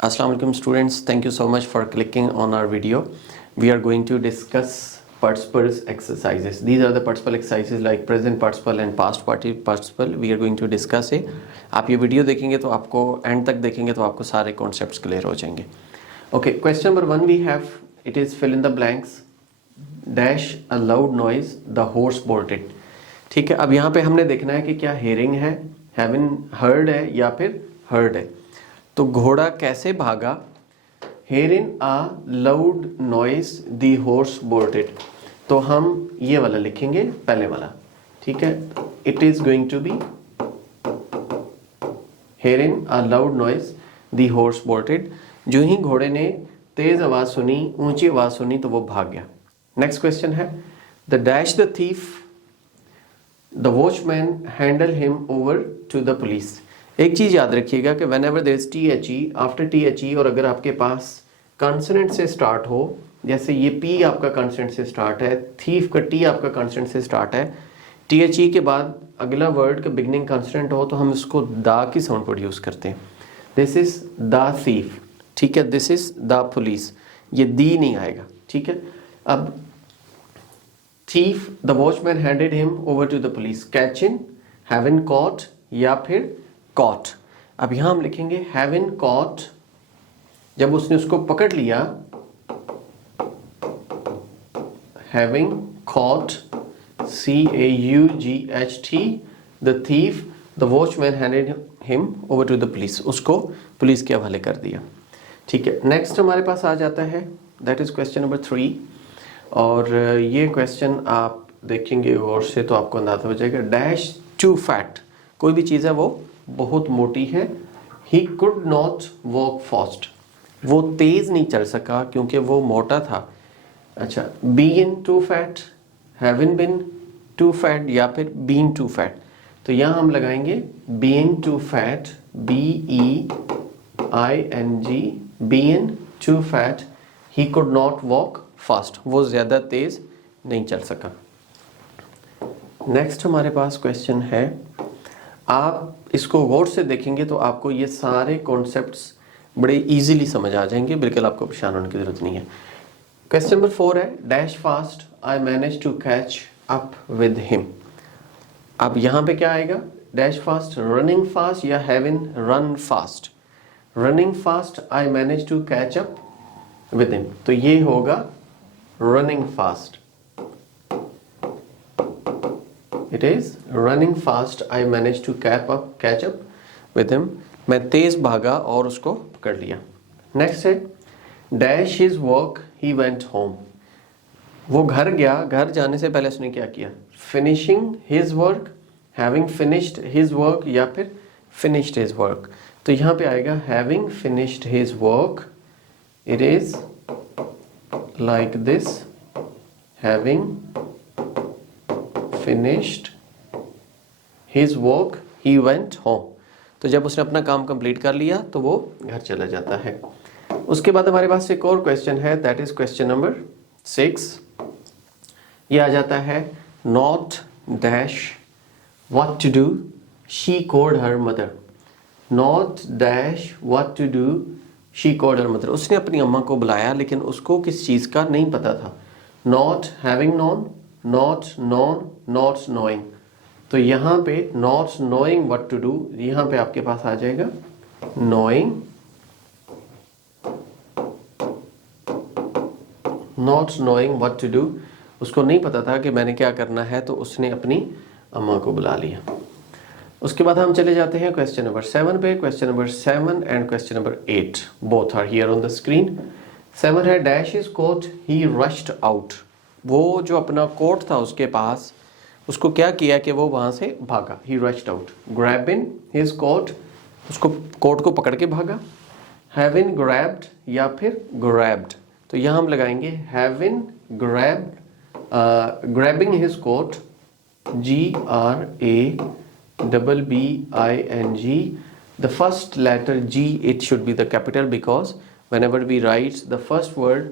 Assalamu alaikum students, thank you so much for clicking on our video. We are going to discuss participles exercises. These are the participle exercises like present participle and past participle. We are going to discuss it. आप ये video देखेंगे तो आपको and तक देखेंगे तो आपको सारे कॉन्सेप्ट्स क्लियर हो जाएंगे. Okay, question number 1 we have, it is fill in the blanks. Dash a loud noise, the horse bolted. ठीक है, अब यहाँ पे हमने देखना है कि क्या hearing है, having heard है या फिर heard है. तो घोड़ा कैसे भागा? Hearing a loud noise, the horse bolted. तो हम ये वाला लिखेंगे, पहले वाला. ठीक है, it is going to be hearing a loud noise, the horse bolted. जो ही घोड़े ने तेज आवाज सुनी, ऊंची आवाज सुनी तो वो भाग गया. नेक्स्ट क्वेश्चन है, the dash the thief, the watchman handle him over to the police. एक चीज याद रखिएगा कि whenever there is THE, after THE और अगर आपके पास consonant से स्टार्ट हो, जैसे ये P आपका consonant से स्टार्ट है, thief का T आपका consonant से स्टार्ट है, THE के बाद अगला वर्ड का बिगनिंग consonant हो तो हम इसको दा की साउंड प्रोड्यूस करते हैं. This is the thief. ठीक है, दिस इज द पुलिस. ये दी नहीं आएगा. ठीक है, अब thief, the watchman handed him over to the police. catching, having caught या फिर caught. अब यहां हम लिखेंगे having caught, जब उसने उसको पकड़ लिया, having caught, CAUGHT, the thief, the watchman handed him over to the police. उसको पुलिस के हवाले कर दिया. ठीक है, नेक्स्ट हमारे पास आ जाता है, दैट इज क्वेश्चन नंबर 3. और ये क्वेश्चन आप देखेंगे और से तो आपको अंदाजा हो जाएगा. डैश टू फैट, कोई भी चीज़ है वो बहुत मोटी है. ही कुड नॉट वॉक फास्ट, वो तेज नहीं चल सका क्योंकि वो मोटा था. अच्छा, being too fat, having been too fat या फिर बीइंग टू फैट. तो यहाँ हम लगाएंगे being too fat, BEING, being too fat. He could not walk fast, वो ज़्यादा तेज नहीं चल सका. नेक्स्ट हमारे पास क्वेश्चन है, आप इसको गौर से देखेंगे तो आपको ये सारे कॉन्सेप्ट्स बड़े इजीली समझ आ जाएंगे, बिल्कुल आपको परेशान होने की जरूरत नहीं है. क्वेश्चन नंबर 4 है, dash fast I manage to catch up with him. अब यहाँ पे क्या आएगा? डैश फास्ट, रनिंग फास्ट या having run fast. Running fast I manage to catch up with him, तो ये होगा running fast. It is running fast. I managed to catch up with him. मैं तेज भागा और उसको पकड़ लिया. Next है, dash his work, he went home. वो घर गया, घर जाने से पहले उसने क्या किया? Finishing his work, having finished his work या फिर finished his work. तो यहाँ पे आएगा having finished his work. It is like this, having finished his work, he went home. तो जब उसने अपना काम कंप्लीट कर लिया तो वो घर चला जाता है. उसके बाद हमारे पास एक और क्वेश्चन है, दैट इज क्वेश्चन नंबर 6. ये आ जाता है, not dash what to do, she called her mother. Not dash what to do, she called her mother. उसने अपनी अम्मा को बुलाया लेकिन उसको किस चीज़ का नहीं पता था. Not having known, not known, not knowing. तो यहाँ पे not knowing what to do, यहाँ पे आपके पास आ जाएगा knowing. Not knowing what to do, उसको नहीं पता था कि मैंने क्या करना है तो उसने अपनी अम्मा को बुला लिया. उसके बाद हम चले जाते हैं क्वेश्चन नंबर 7 पे. Question number 7 and question number 8 both are here on the screen. 7 है, dash is coat, he rushed out. वो जो अपना कोट था उसके पास, उसको क्या किया कि वो वहां से भागा. He rushed out. Grabbing his coat, उसको कोट को पकड़ के भागा. हैविंग ग्रैब्ड या फिर ग्रैब्ड, तो यहाँ हम लगाएंगे having grabbed, grabbing his coat, GRABBING. The first letter G, it should be the capital because whenever we write the first word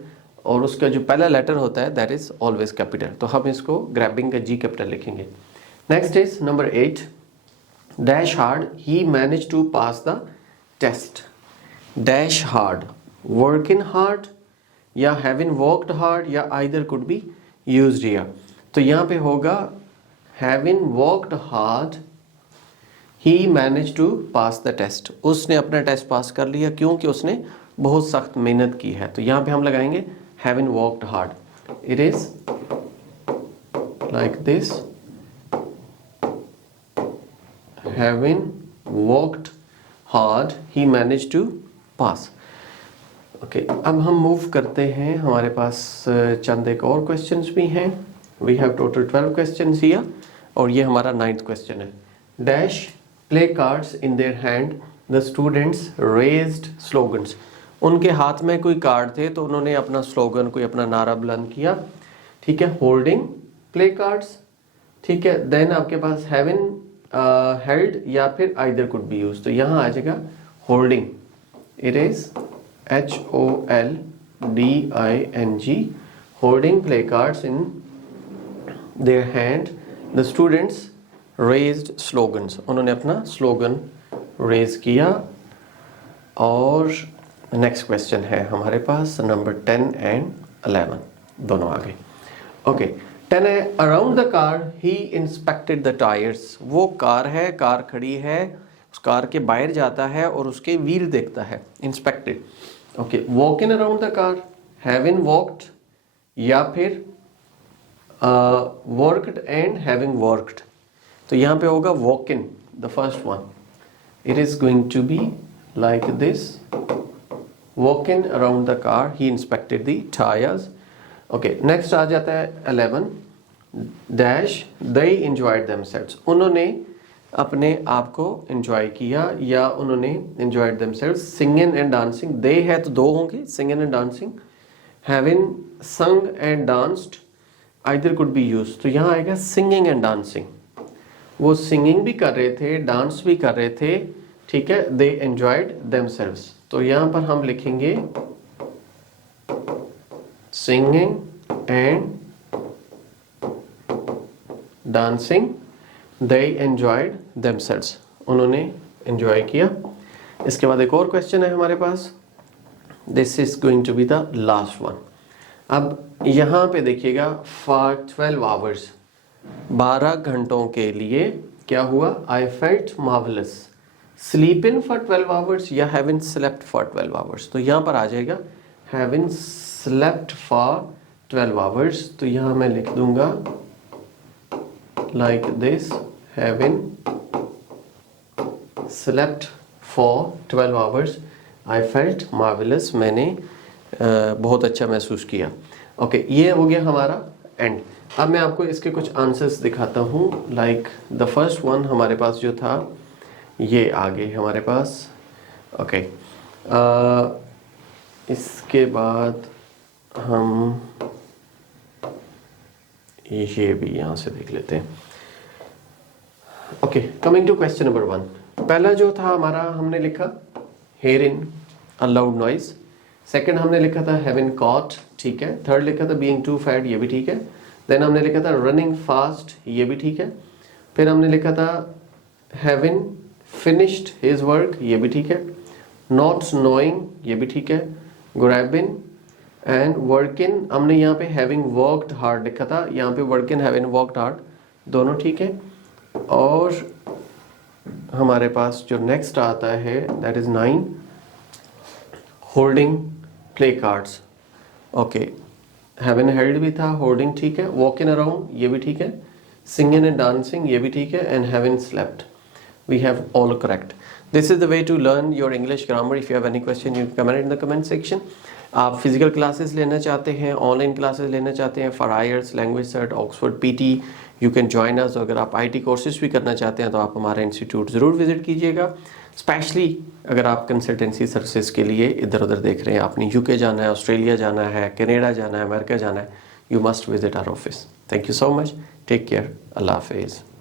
और उसका जो पहला लेटर होता है दैट इज ऑलवेज कैपिटल, तो हम इसको ग्रैबिंग का G कैपिटल लिखेंगे. Next is number 8, dash hard, he manage to pass the test. Dash hard, working hard या हैविंग वर्कड हार्ड या either could be used here. तो यहाँ पे होगा having worked hard he manage to pass the test, उसने अपना test pass कर लिया क्योंकि उसने बहुत सख्त मेहनत की है। तो यहाँ पे हम लगाएंगे having worked hard, it is like this, having worked hard he manage to pass. Okay, अब हम मूव करते हैं, हमारे पास चंद एक और क्वेश्चंस भी हैं। We have total 12 questions here और ये हमारा 9th क्वेश्चन है। Dash play cards in their hand the students raised slogans, उनके हाथ में कोई कार्ड थे तो उन्होंने अपना स्लोगन, कोई अपना नारा बुलंद किया, ठीक है। होल्डिंग प्ले कार्ड्स, ठीक है। देन आपके पास हैविंग हेल्ड या फिर आइदर कुड बी यूज, तो यहाँ आ जाएगा holding, it is HOLDING, holding placards in their hand the students raised slogans, उन्होंने अपना स्लोगन रेज किया। और नेक्स्ट क्वेश्चन है हमारे पास नंबर 10 एंड 11 दोनों आ गए। ओके, 10 है around the car he inspected the tyres, वो कार है, कार खड़ी है, उस कार के बाहर जाता है और उसके व्हील देखता है, inspected. Okay, walking around the car, having walked या फिर वर्कड एंड हैविंग वर्कड, तो यहाँ पे होगा walking the first one, it is going to be like this, walking around the car he inspected the tyres. Okay, next आ जाता है 11, dash दे enjoyed themselves, उन्होंने अपने आप को एंजॉय किया या उन्होंने enjoyed themselves singing and dancing, they है तो दो होंगे, singing and dancing, having sung and danced either could be use, तो यहाँ आएगा सिंगिंग एंड डांसिंग, वो सिंगिंग भी कर रहे थे, डांस भी कर रहे थे, ठीक है। दे एंजॉयड देमसेल्व्स, तो यहाँ पर हम लिखेंगे singing and dancing, they enjoyed themselves, उन्होंने एंजॉय किया। इसके बाद एक और क्वेश्चन है हमारे पास, this is going to be the last one. अब यहाँ पे देखिएगा फॉर 12 आवर्स, 12 घंटों के लिए क्या हुआ, I felt marvellous, sleep in for 12 hours या हैविंग स्लेप्ट फॉर 12 आवर्स, तो यहाँ पर आ जाएगा हैविंग स्लेप्ट फॉर 12 आवर्स, तो यहाँ मैं लिख दूंगा like this, having slept for 12 hours I felt marvelous, मैंने बहुत अच्छा महसूस किया। ओके, ये हो गया हमारा एंड। अब मैं आपको इसके कुछ आंसर्स दिखाता हूँ, लाइक द फर्स्ट वन हमारे पास जो था ये आगे हमारे पास। ओके, इसके बाद हम ये भी यहाँ से देख लेते हैं। Okay, coming to question number 1, पहला जो था हमारा हमने लिखा hearing a loud noise, second हमने लिखा था हैविंग कॉट, ठीक है। थर्ड लिखा था बीइंग टू फैट, ये भी ठीक है। देन हमने लिखा था रनिंग फास्ट, ये भी ठीक है। फिर हमने लिखा था हैविंग फिनिश्ड हिज वर्क, ये भी ठीक है। नॉट नोइंग, ये भी ठीक है। ग्रैबिंग एंड वर्किंग, हमने यहाँ पे हैविंग वर्कड हार्ड लिखा था, यहाँ पे वर्किंग हैविंग वर्कड हार्ड, दोनों ठीक है। और हमारे पास जो नेक्स्ट आता है that is 9, holding play cards. Okay, having held भी था, होल्डिंग ठीक है। वॉकिंग अराउंड, ये भी ठीक है। सिंगिंग एंड डांसिंग, ये भी ठीक है। And having slept, we have all correct. This is the way to learn your English grammar. If you have any question you comment in the comment section. आप physical classes लेना चाहते हैं, online classes लेना चाहते हैं for IELTS, language cert, Oxford PT, you can join us. अगर आप IT courses भी करना चाहते हैं तो आप हमारा इंस्टीट्यूट ज़रूर विजिट कीजिएगा। स्पेशली अगर आप कंसल्टेंसी सर्विसेज के लिए इधर उधर देख रहे हैं, आपने यूके जाना है, ऑस्ट्रेलिया जाना है, कनाडा जाना है, अमेरिका जाना है, you must visit our office. Thank you so much, take care, अल्लाह हाफिज़।